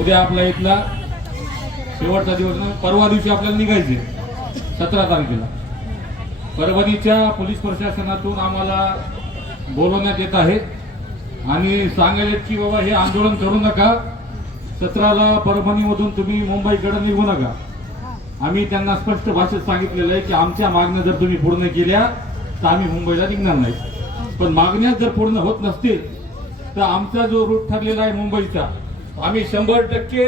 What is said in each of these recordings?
उद्या आपला इथला शेवटचा दिवस परवा दिवशी आपल्याला निघायचे सतरा तारखेला. परभणीच्या पोलीस प्रशासनातून आम्हाला बोलवण्यात येत आहे. आणि सांगायला की बाबा हे आंदोलन करू नका. सतराला परभणीमधून तुम्ही मुंबईकडे निघू नका. आम्ही त्यांना स्पष्ट भाषेत सांगितलेलं आहे की आमच्या मागण्या जर तुम्ही पूर्ण केल्या तर आम्ही मुंबईला निघणार नाही. पण मागण्या जर पूर्ण होत नसतील तर आमचा जो रूट ठरलेला आहे मुंबईचा आम्ही शंभर टक्के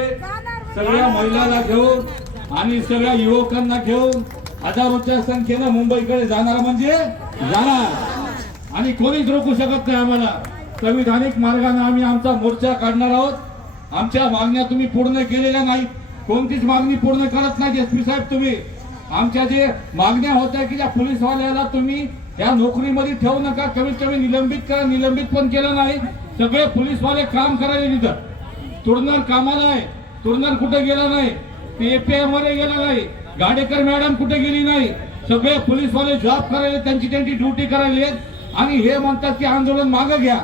सगळ्या महिलांना घेऊन आणि सगळ्या युवकांना घेऊन हजारोच्या संख्येनं मुंबईकडे जाणार म्हणजे जाणार. आणि कोणीच रोखू शकत नाही आम्हाला. संविधानिक मार्गाने आम्ही आमचा मोर्चा काढणार आहोत. आमच्या मागण्या तुम्ही पूर्ण केलेल्या नाहीत. कोणतीच मागणी पूर्ण करत नाही एस पी साहेब तुम्ही. आमच्या जे मागण्या होत्या की त्या पोलीसवाल्याला तुम्ही या नोकरीमध्ये ठेवू नका कमीत कमी निलंबित करा निलंबित पण केलं नाही. सगळे पोलीसवाले काम करायला तिथं तुरनर कामाला आहे. तुरनर कुठे गेला नाही? पीएफआयमध्ये गेला नाही. गाडेकर मॅडम कुठे गेली नाही? सगळे पोलीसवाले जॉब करायला त्यांची त्यांची ड्युटी करायला आणि हे म्हणतात की आंदोलन मागं घ्या.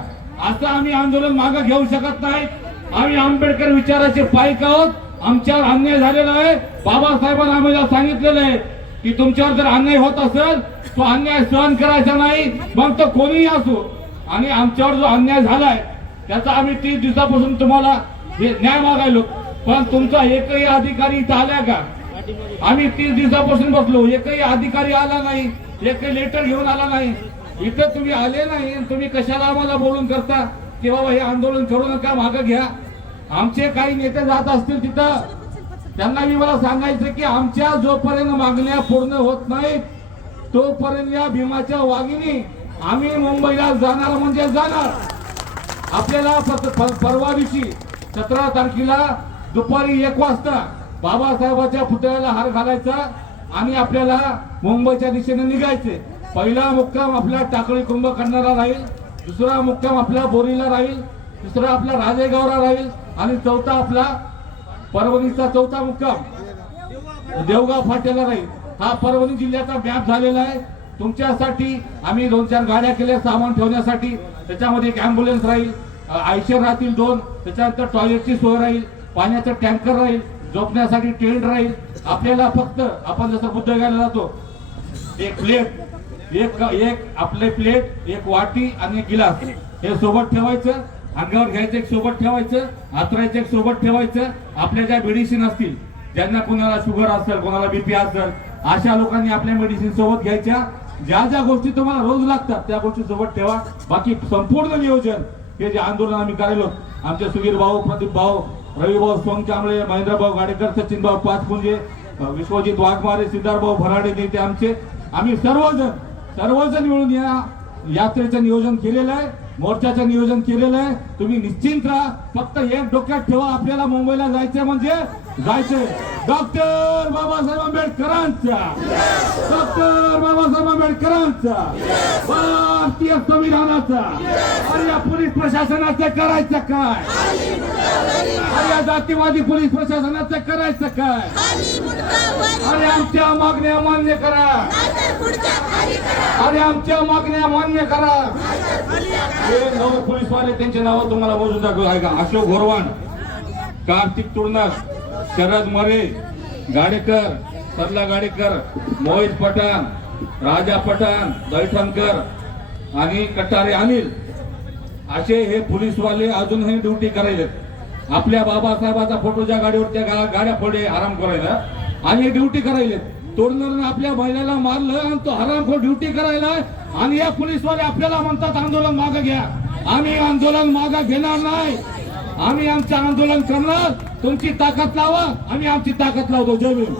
असं आम्ही आंदोलन मागं घेऊ शकत नाही. आम्ही आंबेडकर विचाराचे पायक आहोत. आमच्यावर अन्याय झालेला आहे. बाबासाहेबांना आम्हाला सांगितलेलं आहे की तुमच्यावर जर अन्याय होत असेल तो अन्याय सहन करायचा नाही. मग तो कोणीही असो. आणि आमच्यावर जो अन्याय झालाय त्याचा आम्ही तीस दिवसापासून तुम्हाला न्याय मागायलो. पण तुमचा एकही अधिकारी इथं आला का? आम्ही तीस दिवसापासून बसलो. एकही अधिकारी आला नाही. एकही लेटर घेऊन आला नाही. इथं तुम्ही आले नाही तुम्ही कशाला आम्हाला बोलून करता? की बाबा हे आंदोलन करू नका मागं घ्या. आमचे काही नेते जात असतील तिथं. त्यांना मी मला सांगायचं की आमच्या जोपर्यंत मागण्या पूर्ण होत नाहीत तोपर्यंत या भीमाच्या वाघिणी आम्ही मुंबईला जाणार म्हणजे जाणार. आपल्याला परवा दिवशी सतरा तारखेला दुपारी एक वाजता बाबासाहेबाच्या पुतळ्याला हार घालायचा आणि आपल्याला मुंबईच्या दिशेने निघायचे. पहिला मुक्काम आपला टाकळी कुंभकर्णाला राहील दुसरा मुक्काम आपला बोरीला राहील तिसरा आपला राजेगावला राहील आणि चौथा आपला परभणीचा चौथा मुक्काम. देवगाव फाट्याला राहील. हा परभणी जिल्ह्याचा मॅप झालेला आहे. तुमच्यासाठी आम्ही दोन चार गाड्या केल्या सामान ठेवण्यासाठी. त्याच्यामध्ये एक अँब्युलन्स राहील. आयशर राहतील दोन त्याच्यानंतर टॉयलेटची सोय राहील पाण्याचं टँकर राहील झोपण्यासाठी टेंट राहील. आपल्याला फक्त आपण जसं घ्यायला जातो एक प्लेट एक एक आपले प्लेट एक वाटी आणि एक गिलास. हे सोबत ठेवायचं अंगावर घ्यायचं एक सोबत ठेवायचं हातरायचं एक सोबत ठेवायचं. आपल्या ज्या मेडिसिन असतील ज्यांना कोणाला शुगर असेल कोणाला बीपी असेल अशा लोकांनी आपल्या मेडिसिन सोबत घ्यायच्या. ज्या ज्या गोष्टी तुम्हाला रोज लागतात त्या गोष्टी सोबत ठेवा. बाकी संपूर्ण नियोजन हे जे आंदोलन आम्ही करायलो आमचे सुधीर भाऊ प्रदीप भाऊ रवी भाऊ सोनकांबळे महेंद्रभाऊ गाडेकर सचिनभाऊ पाचपुंजे विश्वजित वाघमारे सिद्धार्थभाऊ भराडे नेते आमचे. आम्ही सर्वजण सर्वजण मिळून या यात्रेचं नियोजन केलेलं आहे मोर्चाचं नियोजन केलेलं आहे. तुम्ही निश्चिंत राहा फक्त एक डोक्यात ठेवा आपल्याला मुंबईला जायचंय म्हणजे जायचंय. डॉक्टर बाबासाहेब आंबेडकरांचा डॉक्टर बाबासाहेब आंबेडकरांचा भारतीय संविधानाचा. आणि या पोलीस प्रशासनाचं करायचं काय? आणि या जातीवादी पोलीस प्रशासनाचं करायचं काय? अरे आमच्या मागण्या मान्य करा. अरे आमच्या मागण्या मान्य करा. हे नऊ पोलीसवाले त्यांचे नावं तुम्हाला मोजून दाखव आहे का? अशोक घोरवाण कार्तिक तुर्नास शरद मरे गाडेकर सरला गाडेकर मोहित पठाण राजा पठाण दैठणकर आणि कटारे अनिल असे हे पोलीसवाले अजूनही ड्युटी करायले आपल्या बाबासाहेबाचा फोटो ज्या गाडीवर त्या गाड्या फोडे आराम करायला. आणि ड्युटी करायले तोडणाऱ्यानं आपल्या महिलेला मारलं आणि तो हरामखोर ड्युटी करायला. आणि या पोलीसवाले आपल्याला म्हणतात आंदोलन मागं घ्या. आम्ही आंदोलन मागं घेणार नाही. आम्ही आमचं आंदोलन करणार. तुमची ताकद लावा. आम्ही आमची ताकद लावतो. जय भीम.